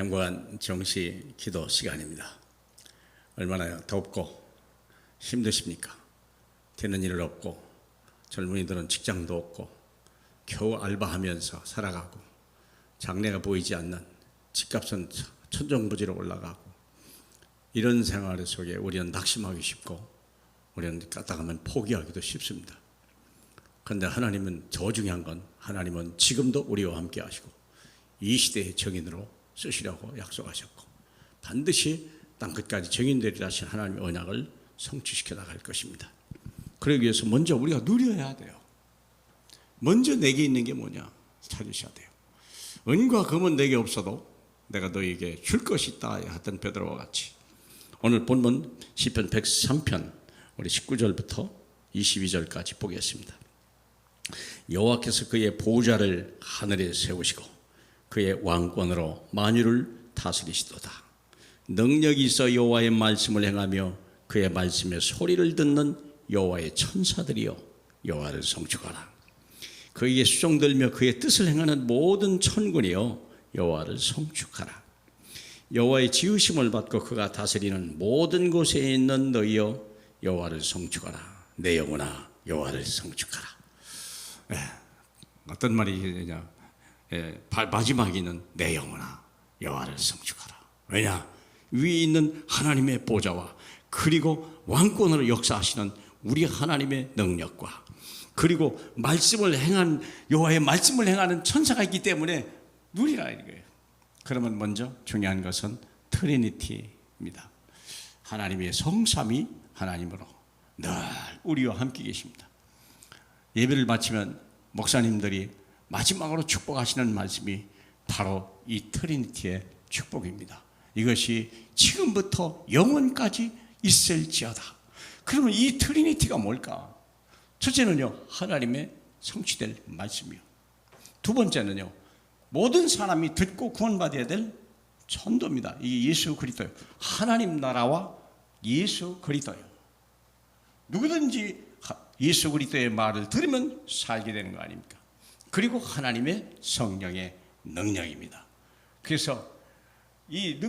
행복한 정시 기도 시간입니다. 얼마나 덥고 힘드십니까? 되는 일 없고 젊은이들은 직장도 없고 겨우 알바하면서 살아가고 장래가 보이지 않는 집값은 천정부지로 올라가고 이런 생활 속에 우리는 낙심하기 쉽고 우리는 까딱하면 포기하기도 쉽습니다. 그런데 하나님은 더 중요한 건 하나님은 지금도 우리와 함께 하시고 이 시대의 정인으로 쓰시라고 약속하셨고 반드시 땅끝까지 정인되리라 하신 하나님의 언약을 성취시켜 나갈 것입니다. 그러기 위해서 먼저 우리가 누려야 돼요. 먼저 내게 있는 게 뭐냐 찾으셔야 돼요. 은과 금은 내게 없어도 내가 너에게 줄 것이 있다 하던 베드로와 같이 오늘 본문 시편 103편 우리 19절부터 22절까지 보겠습니다. 여호와께서 그의 보좌를 하늘에 세우시고 그의 왕권으로 만유를 다스리시도다. 능력이 있어 여호와의 말씀을 행하며 그의 말씀에 소리를 듣는 여호와의 천사들이여 여호와를 성축하라. 그에게 수종들며 그의 뜻을 행하는 모든 천군이여 여호와를 성축하라. 여호와의 지으심을 받고 그가 다스리는 모든 곳에 있는 너희여 여호와를 성축하라. 내 영혼아 여호와를 성축하라. 어떤 말이냐? 마지막에는 내 영혼아 여호와를 성축하라. 왜냐? 위에 있는 하나님의 보좌와 그리고 왕권으로 역사하시는 우리 하나님의 능력과 그리고 말씀을 행한 여호와의 말씀을 행하는 천사가 있기 때문에 누리라 이거예요. 그러면 먼저 중요한 것은 트리니티입니다. 하나님의 성삼위 하나님으로 늘 우리와 함께 계십니다. 예배를 마치면 목사님들이 마지막으로 축복하시는 말씀이 바로 이 트리니티의 축복입니다. 이것이 지금부터 영원까지 있을지어다. 그러면 이 트리니티가 뭘까? 첫째는요, 하나님의 성취될 말씀이요. 두 번째는요, 모든 사람이 듣고 구원받아야 될 전도입니다. 이 예수 그리스도요. 하나님 나라와 예수 그리스도요. 누구든지 예수 그리스도의 말을 들으면 살게 되는 거 아닙니까? 그리고 하나님의 성령의 능력입니다. 그래서 이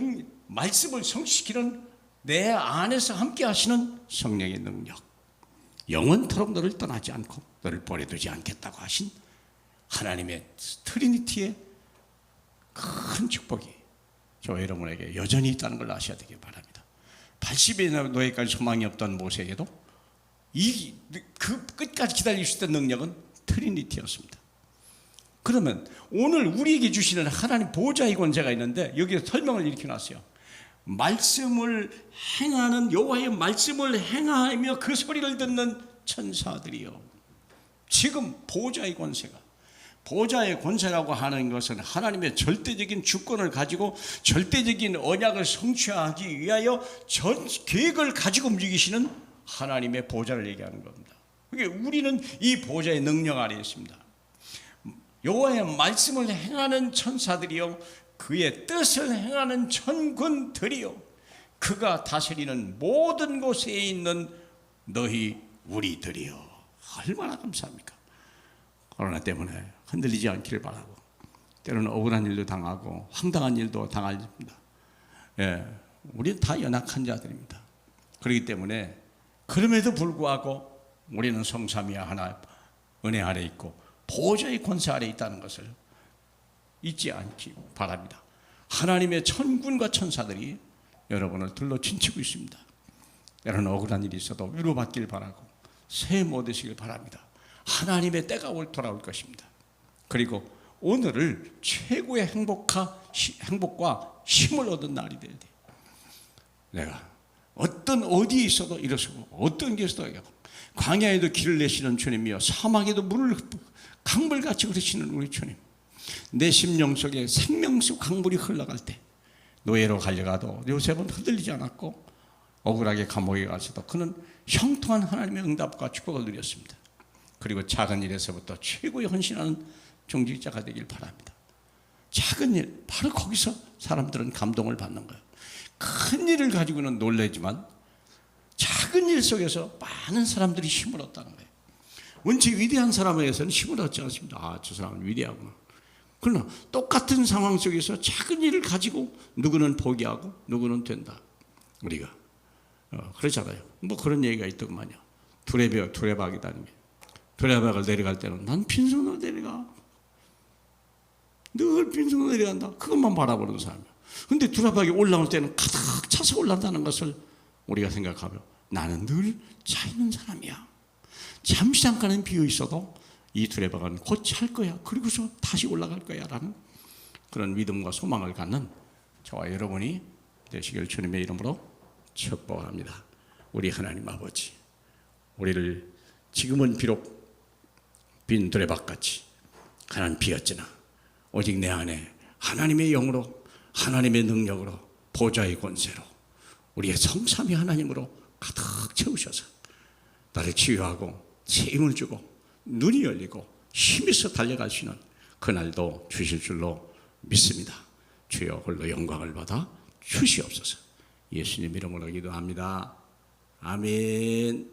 말씀을 성취시키는 내 안에서 함께 하시는 성령의 능력, 영원토록 너를 떠나지 않고 너를 버려두지 않겠다고 하신 하나님의 트리니티의 큰 축복이 저와 여러분에게 여전히 있다는 걸 아셔야 되길 바랍니다. 80의 노예까지 소망이 없던 모세에게도 그 끝까지 기다릴 수 있던 능력은 트리니티였습니다. 그러면 오늘 우리에게 주시는 하나님 보좌의 권세가 있는데 여기에 설명을 이렇게 놨어요. 말씀을 행하는 여호와의 말씀을 행하며 그 소리를 듣는 천사들이요. 지금 보좌의 권세라고 하는 것은 하나님의 절대적인 주권을 가지고 절대적인 언약을 성취하기 위하여 전 계획을 가지고 움직이시는 하나님의 보좌를 얘기하는 겁니다. 그러니까 우리는 이 보좌의 능력 아래에 있습니다. 여호와의 말씀을 행하는 천사들이요 그의 뜻을 행하는 천군들이요 그가 다스리는 모든 곳에 있는 너희 우리들이요. 얼마나 감사합니까? 코로나 때문에 흔들리지 않기를 바라고 때로는 억울한 일도 당하고 황당한 일도 당합니다. 우리는 다 연약한 자들입니다. 그렇기 때문에 그럼에도 불구하고 우리는 성삼위 하나 은혜 아래 있고 보좌의 권세 아래 있다는 것을 잊지 않기 바랍니다. 하나님의 천군과 천사들이 여러분을 둘러 친치고 있습니다. 여러분 억울한 일이 있어도 위로받길 바라고 새 못 되시길 바랍니다. 하나님의 때가 돌아올 것입니다. 그리고 오늘을 최고의 행복과 힘을 얻은 날이 돼야 돼요. 내가 어디에 있어도 일어서고 어떤 곳에도 광야에도 길을 내시는 주님이여 사막에도 물을 강물같이 흐르시는 우리 주님, 내 심령 속에 생명수 강물이 흘러갈 때 노예로 갈려가도 요셉은 흔들리지 않았고 억울하게 감옥에 가서도 그는 형통한 하나님의 응답과 축복을 누렸습니다. 그리고 작은 일에서부터 최고의 헌신하는 종직자가 되길 바랍니다. 작은 일, 바로 거기서 사람들은 감동을 받는 거예요. 큰 일을 가지고는 놀라지만 작은 일 속에서 많은 사람들이 힘을 얻다는 거예요. 원체 위대한 사람에게서는 힘을 얻지 않습니다. 저 사람은 위대하구나. 그러나 똑같은 상황 속에서 작은 일을 가지고 누구는 포기하고 누구는 된다. 우리가 그러잖아요. 뭐 그런 얘기가 있더구만요. 두레박이다는 게. 두레박을 내려갈 때는 난 빈손으로 내려가. 늘 빈손으로 내려간다. 그것만 바라보는 사람이야. 근데 두레박이 올라올 때는 가득 차서 올라간다는 것을 우리가 생각하면 나는 늘 차 있는 사람이야. 잠시 잠깐은 비어 있어도 이 두레박은 곧 찰 거야. 그리고서 다시 올라갈 거야. 라는 그런 믿음과 소망을 갖는 저와 여러분이 되시길 주님의 이름으로 축복합니다. 우리 하나님 아버지, 우리를 지금은 비록 빈 두레박같이 가난 비었으나 오직 내 안에 하나님의 영으로, 하나님의 능력으로, 보좌의 권세로, 우리의 성삼위 하나님으로 가득 채우셔서 나를 치유하고 새 힘을 주고 눈이 열리고 힘있어 달려갈 수 있는 그날도 주실 줄로 믿습니다. 주여 홀로 영광을 받아 주시옵소서. 예수님 이름으로 기도합니다. 아멘.